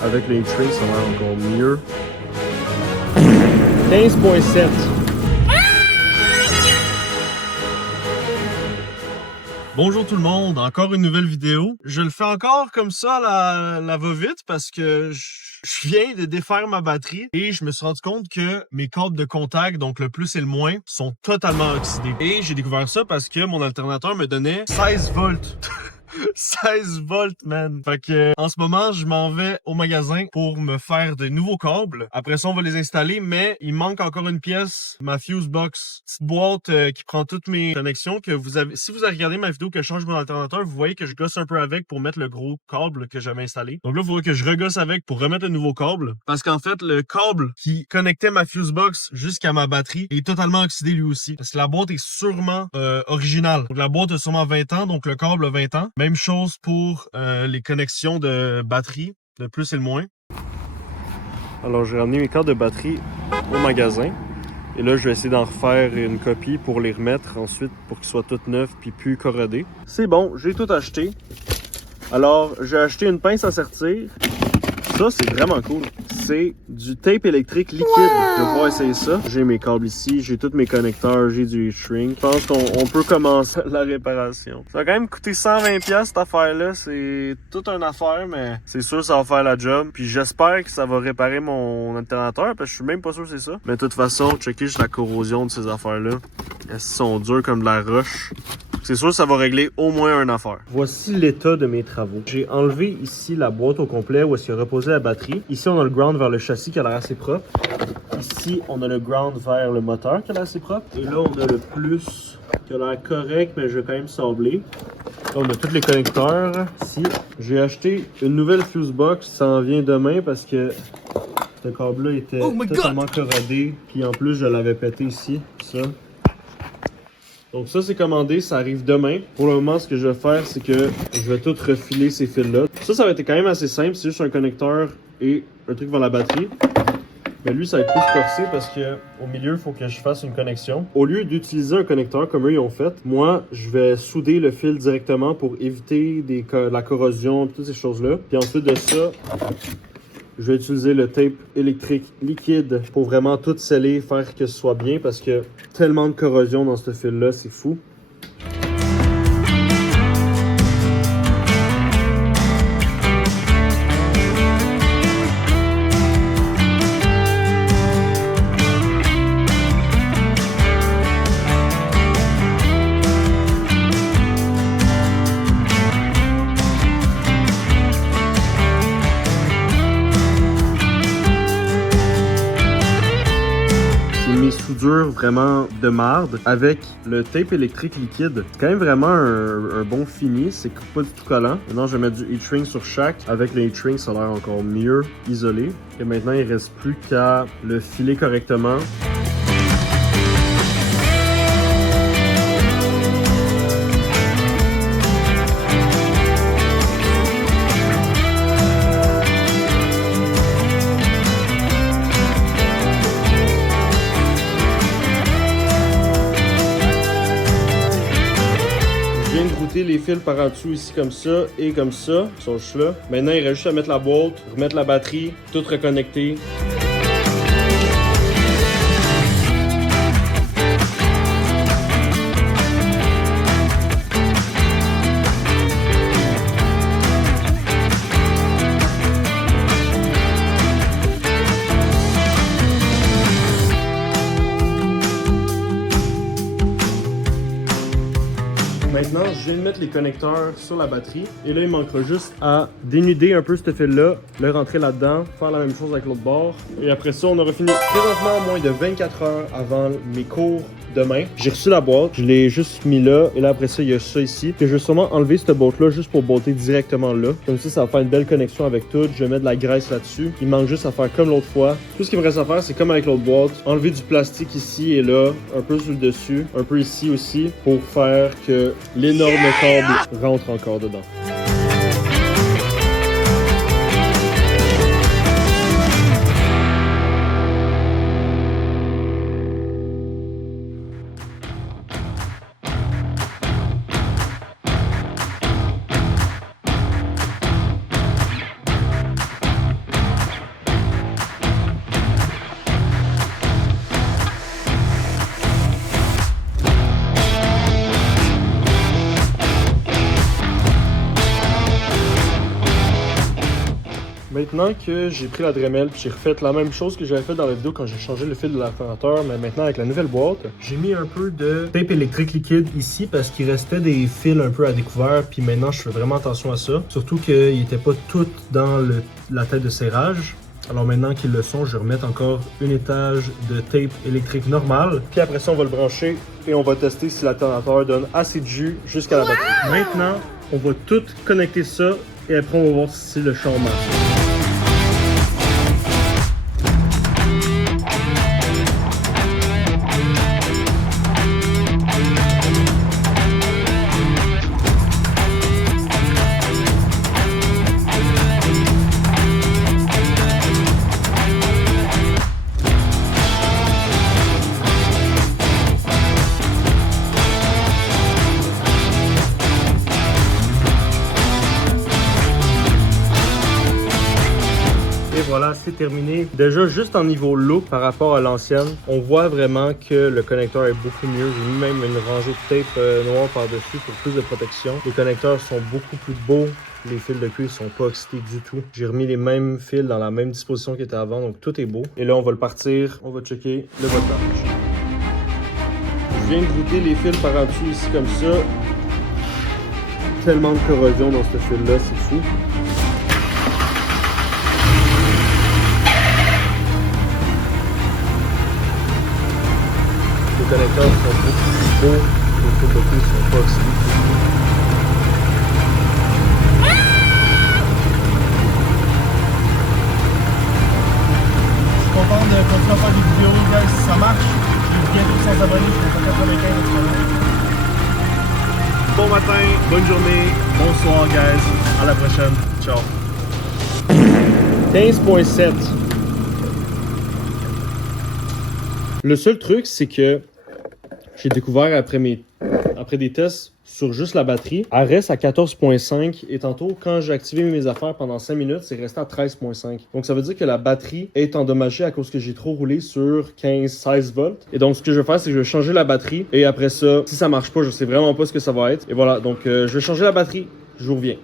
Avec le E-Train, ça va encore mieux. 15.7. Bonjour tout le monde, encore une nouvelle vidéo. Je le fais encore comme ça la va-vite parce que je viens de défaire ma batterie et je me suis rendu compte que mes câbles de contact, donc le plus et le moins, sont totalement oxydés. Et j'ai découvert ça parce que mon alternateur me donnait 16 volts. 16 volts, man. Fait que, en ce moment, je m'en vais au magasin pour me faire de nouveaux câbles. Après ça, on va les installer, mais il manque encore une pièce, ma fuse box. Petite boîte qui prend toutes mes connexions que vous avez. Si vous avez regardé ma vidéo que je change mon alternateur, vous voyez que je gosse un peu avec pour mettre le gros câble que j'avais installé. Donc là, il faudrait que je regosse avec pour remettre le nouveau câble. Parce qu'en fait, le câble qui connectait ma fuse box jusqu'à ma batterie est totalement oxydé lui aussi. Parce que la boîte est sûrement originale. Donc la boîte a sûrement 20 ans, donc le câble a 20 ans. Même chose pour les connexions de batterie, le plus et le moins. Alors j'ai ramené mes cartes de batterie au magasin. Et là, je vais essayer d'en refaire une copie pour les remettre ensuite pour qu'ils soient toutes neuves puis plus corrodés. C'est bon, j'ai tout acheté. Alors, j'ai acheté une pince à sertir. Ça, c'est vraiment cool. C'est du tape électrique liquide. Je vais pouvoir essayer ça. J'ai mes câbles ici, j'ai tous mes connecteurs, j'ai du heat-shrink. Je pense qu'on peut commencer la réparation. Ça va quand même coûter 120$ cette affaire-là. C'est toute une affaire, mais c'est sûr que ça va faire la job. Puis j'espère que ça va réparer mon alternateur, parce que je suis même pas sûr que c'est ça. Mais de toute façon, checker juste la corrosion de ces affaires-là. Elles sont dures comme de la roche. C'est sûr que ça va régler au moins une affaire. Voici l'état de mes travaux. J'ai enlevé ici la boîte au complet où est-ce qu'il y a reposé la batterie. Ici, on a le ground vers le châssis qui a l'air assez propre. Ici, on a le ground vers le moteur qui a l'air assez propre. Et là, on a le plus qui a l'air correct, mais je vais quand même sabler. Là, on a tous les connecteurs ici. J'ai acheté une nouvelle fuse box. Ça en vient demain parce que ce câble-là était totalement corrodé. Puis en plus, je l'avais pété ici. Ça. Donc ça, c'est commandé, ça arrive demain. Pour le moment, ce que je vais faire, c'est que je vais tout refiler ces fils-là. Ça va être quand même assez simple. C'est juste un connecteur et un truc vers la batterie. Mais lui, ça va être plus corsé parce que au milieu, il faut que je fasse une connexion. Au lieu d'utiliser un connecteur comme eux ils ont fait, moi, je vais souder le fil directement pour éviter la corrosion et toutes ces choses-là. Puis ensuite de ça, je vais utiliser le tape électrique liquide pour vraiment tout sceller, faire que ce soit bien parce que tellement de corrosion dans ce fil-là, c'est fou. Mes soudures vraiment de marde avec le tape électrique liquide. C'est quand même vraiment un bon fini, c'est pas du tout collant. Maintenant, je vais mettre du heat-shrink sur chaque. Avec le heat-shrink, ça a l'air encore mieux isolé. Et maintenant, il reste plus qu'à le filer correctement. Les fils par en dessous ici comme ça et comme ça, ils sont juste là. Maintenant, il reste juste à mettre la boîte, remettre la batterie, tout reconnecter. Maintenant, je viens de mettre les connecteurs sur la batterie. Et là, il manquera juste à dénuder un peu ce fil-là, le rentrer là-dedans, faire la même chose avec l'autre bord. Et après ça, on aura fini présentement moins de 24 heures avant mes cours demain. J'ai reçu la boîte, je l'ai juste mis là. Et là, après ça, il y a ça ici. Que je vais sûrement enlever cette boîte-là juste pour botter directement là. Comme ça va faire une belle connexion avec tout. Je vais mettre de la graisse là-dessus. Il manque juste à faire comme l'autre fois. Tout ce qu'il me reste à faire, c'est comme avec l'autre boîte. Enlever du plastique ici et là, un peu sur le dessus, un peu ici aussi, pour faire que l'énorme câble rentre encore dedans. Maintenant que j'ai pris la Dremel, j'ai refait la même chose que j'avais fait dans la vidéo quand j'ai changé le fil de l'alternateur, mais maintenant avec la nouvelle boîte, j'ai mis un peu de tape électrique liquide ici parce qu'il restait des fils un peu à découvert, puis maintenant je fais vraiment attention à ça. Surtout qu'ils n'étaient pas tous dans la tête de serrage. Alors maintenant qu'ils le sont, je vais remettre encore une étage de tape électrique normale. Puis après ça, on va le brancher et on va tester si l'alternateur donne assez de jus jusqu'à la batterie. Maintenant, on va tout connecter ça et après on va voir si le champ marche. Et voilà, c'est terminé. Déjà, juste en niveau look par rapport à l'ancienne, on voit vraiment que le connecteur est beaucoup mieux. J'ai mis même une rangée de tape noire par-dessus pour plus de protection. Les connecteurs sont beaucoup plus beaux. Les fils de cuivre sont pas oxydés du tout. J'ai remis les mêmes fils dans la même disposition qu'ils étaient avant, donc tout est beau. Et là, on va le partir. On va checker le voltage. Je viens de router les fils par en dessous ici comme ça. Tellement de corrosion dans ce fil-là, c'est fou. Les connecteurs sont beaucoup plus beaux, les fils de cuivre sont pas oxydés du tout. Je suis content de continuer à faire des vidéos, guys, si ça marche. J'ai bientôt 100 abonnés, je suis à 95 actuellement. Bon matin, bonne journée, bonsoir, guys. À la prochaine. Ciao. 15.7. Le seul truc, c'est que j'ai découvert après des tests sur juste la batterie, elle reste à 14.5 et tantôt, quand j'ai activé mes affaires pendant 5 minutes, c'est resté à 13.5. Donc ça veut dire que la batterie est endommagée à cause que j'ai trop roulé sur 15-16 volts. Et donc ce que je vais faire, c'est que je vais changer la batterie et après ça, si ça marche pas, je sais vraiment pas ce que ça va être. Et voilà, donc je vais changer la batterie, je vous reviens.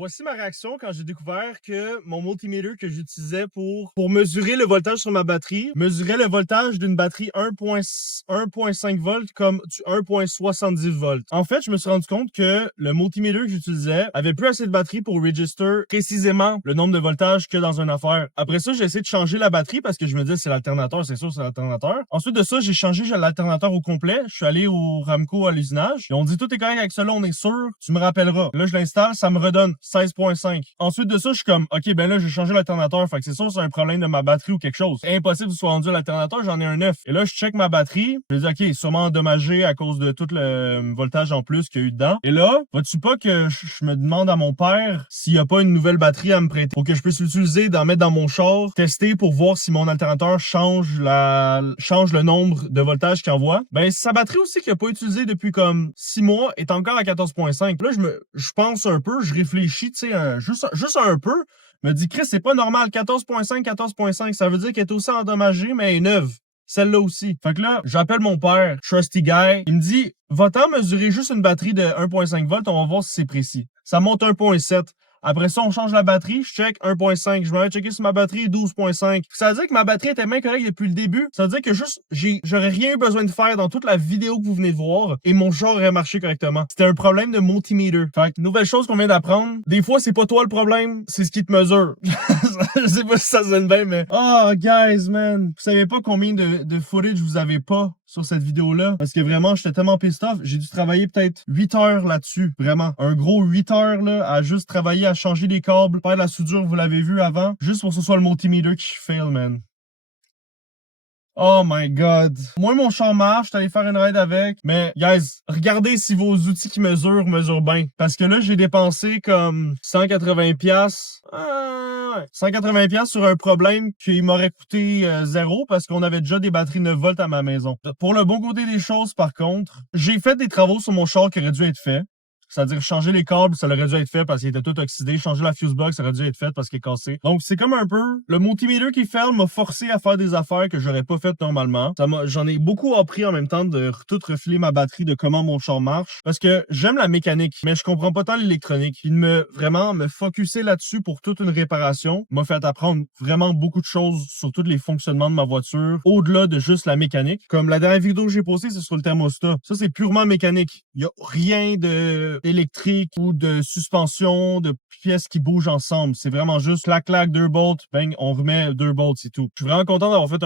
Voici ma réaction quand j'ai découvert que mon multimètre que j'utilisais pour mesurer le voltage sur ma batterie mesurait le voltage d'une batterie 1.5 volts comme 1.70 volts. En fait, je me suis rendu compte que le multimètre que j'utilisais avait plus assez de batterie pour register précisément le nombre de voltages que dans une affaire. Après ça, j'ai essayé de changer la batterie parce que je me disais c'est l'alternateur, c'est sûr c'est l'alternateur. Ensuite de ça, j'ai changé l'alternateur au complet. Je suis allé au Ramco à l'usinage et on dit tout est correct avec cela, on est sûr, tu me rappelleras. Là, je l'installe, ça me redonne 16.5. Ensuite de ça, je suis comme, ok, ben là, j'ai changé l'alternateur, fait que c'est sûr c'est un problème de ma batterie ou quelque chose. C'est impossible que ce soit rendu à l'alternateur, j'en ai un 9. Et là, je check ma batterie, je dis, ok, sûrement endommagé à cause de tout le voltage en plus qu'il y a eu dedans. Et là, vois-tu pas que je me demande à mon père s'il y a pas une nouvelle batterie à me prêter pour que je puisse l'utiliser, d'en mettre dans mon char, tester pour voir si mon alternateur change le nombre de voltages qu'il envoie. Ben, sa batterie aussi qu'il a pas utilisée depuis comme 6 mois est encore à 14.5. Là, je pense un peu, je réfléchis, tu sais, juste un peu, me dit, Chris, c'est pas normal, 14.5, ça veut dire qu'elle est aussi endommagée, mais elle est neuve. Celle-là aussi. Fait que là, j'appelle mon père, trusty guy, il me dit, va-t'en mesurer juste une batterie de 1.5 volts, on va voir si c'est précis. Ça monte 1.7. Après ça, on change la batterie, je check 1.5. Je me vais checker sur ma batterie 12.5. Ça veut dire que ma batterie était bien correcte depuis le début. Ça veut dire que juste, j'aurais rien eu besoin de faire dans toute la vidéo que vous venez de voir et mon char aurait marché correctement. C'était un problème de multimètre. Fait que, nouvelle chose qu'on vient d'apprendre. Des fois, c'est pas toi le problème, c'est ce qui te mesure. Je sais pas si ça sonne bien, mais... Oh, guys, man. Vous savez pas combien de footage vous avez pas sur cette vidéo-là. Parce que vraiment, j'étais tellement pissed off. J'ai dû travailler peut-être 8 heures là-dessus. Vraiment. Un gros 8 heures, là, à juste travailler, à changer des câbles, faire de la soudure, vous l'avez vu avant. Juste pour que ce soit le multimètre qui fail, man. Oh my god. Moi, mon char marche, j'étais allé faire une ride avec. Mais, guys, regardez si vos outils qui mesurent bien. Parce que là, j'ai dépensé comme 180$. 180$ sur un problème qui m'aurait coûté 0 parce qu'on avait déjà des batteries 9 volts à ma maison. Pour le bon côté des choses, par contre, j'ai fait des travaux sur mon char qui auraient dû être faits. C'est-à-dire changer les câbles, ça aurait dû être fait parce qu'il était tout oxydé. Changer la fuse box, ça aurait dû être fait parce qu'il est cassé. Donc c'est comme un peu le multimeter qui ferme m'a forcé à faire des affaires que j'aurais pas faites normalement. J'en ai beaucoup appris en même temps de tout refiler ma batterie, de comment mon char marche. Parce que j'aime la mécanique, mais je comprends pas tant l'électronique. Puis vraiment me focusser là-dessus pour toute une réparation m'a fait apprendre vraiment beaucoup de choses sur tous les fonctionnements de ma voiture, au-delà de juste la mécanique. Comme la dernière vidéo que j'ai postée, c'est sur le thermostat. Ça, c'est purement mécanique. Il y a rien d'électrique ou de suspension, de pièces qui bougent ensemble. C'est vraiment juste clac, 2 bolts, bang, on remet 2 bolts, c'est tout. Je suis vraiment content d'avoir fait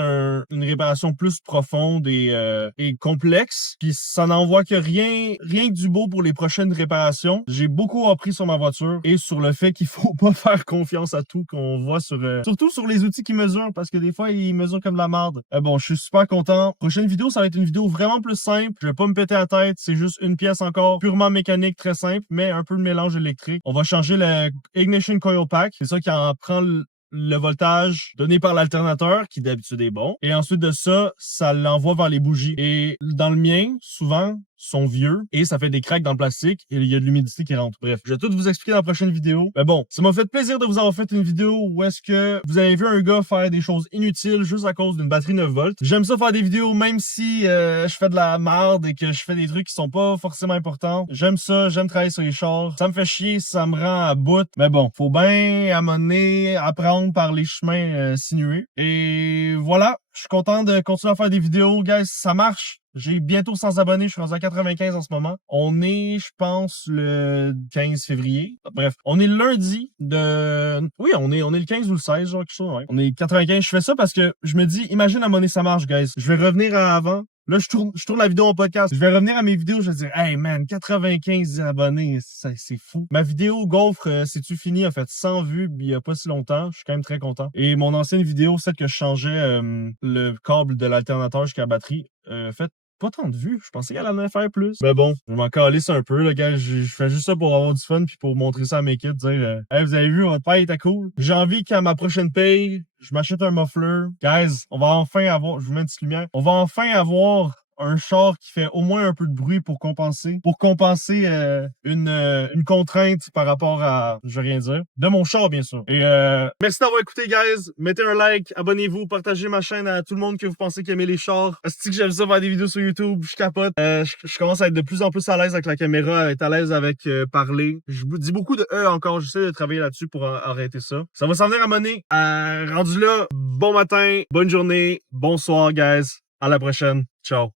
une réparation plus profonde et complexe. Puis ça n'envoie que rien que du beau pour les prochaines réparations. J'ai beaucoup appris sur ma voiture et sur le fait qu'il faut pas faire confiance à tout qu'on voit surtout sur les outils qui mesurent, parce que des fois, ils mesurent comme de la merde. Bon, je suis super content. Prochaine vidéo, ça va être une vidéo vraiment plus simple. Je vais pas me péter la tête. C'est juste une pièce encore, purement mécanique, très simple, mais un peu de mélange électrique. On va changer le Ignition Coil Pack. C'est ça qui en prend le voltage donné par l'alternateur, qui d'habitude est bon. Et ensuite de ça, ça l'envoie vers les bougies. Et dans le mien, souvent, sont vieux et ça fait des cracks dans le plastique et il y a de l'humidité qui rentre. Bref, je vais tout vous expliquer dans la prochaine vidéo. Mais bon, ça m'a fait plaisir de vous avoir fait une vidéo où est-ce que vous avez vu un gars faire des choses inutiles juste à cause d'une batterie 9 volts. J'aime ça faire des vidéos même si je fais de la merde et que je fais des trucs qui sont pas forcément importants. J'aime ça, j'aime travailler sur les chars. Ça me fait chier, ça me rend à bout. Mais bon, faut bien à un moment donné apprendre par les chemins sinueux. Et voilà, je suis content de continuer à faire des vidéos, guys. Ça marche. J'ai bientôt 100 abonnés, je suis rendu à 95 en ce moment. On est, je pense, le 15 février. Bref, on est le lundi de... Oui, on est le 15 ou le 16, genre quelque chose, ouais. On est 95. Je fais ça parce que je me dis, imagine à monnaie ça marche, guys. Je vais revenir à avant. Là, je tourne la vidéo en podcast. Je vais revenir à mes vidéos, je vais dire, hey man, 95 abonnés, c'est fou. Ma vidéo Gaufre, c'est-tu fini, a fait 100 vues il y a pas si longtemps. Je suis quand même très content. Et mon ancienne vidéo, celle que je changeais le câble de l'alternateur jusqu'à la batterie, fait pas tant de vues. Je pensais qu'elle allait en faire plus. Mais bon, je m'en calisse un peu, là, gars. Je fais juste ça pour avoir du fun puis pour montrer ça à mes kids, dire hey, vous avez vu, votre paye était cool. J'ai envie qu'à ma prochaine paye, je m'achète un muffler. Guys, on va enfin avoir, je vous mets une petite lumière, on va enfin avoir un char qui fait au moins un peu de bruit pour compenser une contrainte par rapport à, je vais rien dire, de mon char, bien sûr. Et merci d'avoir écouté, guys. Mettez un like, abonnez-vous, partagez ma chaîne à tout le monde que vous pensez qui aimait les chars. Est-ce que j'aime ça faire des vidéos sur YouTube? Je capote. Je commence à être de plus en plus à l'aise avec la caméra, à être à l'aise avec parler. Je vous dis beaucoup de encore. J'essaie de travailler là-dessus pour arrêter ça. Ça va s'en venir à monnaie. Rendu là, bon matin, bonne journée, bonsoir, guys. À la prochaine. Ciao.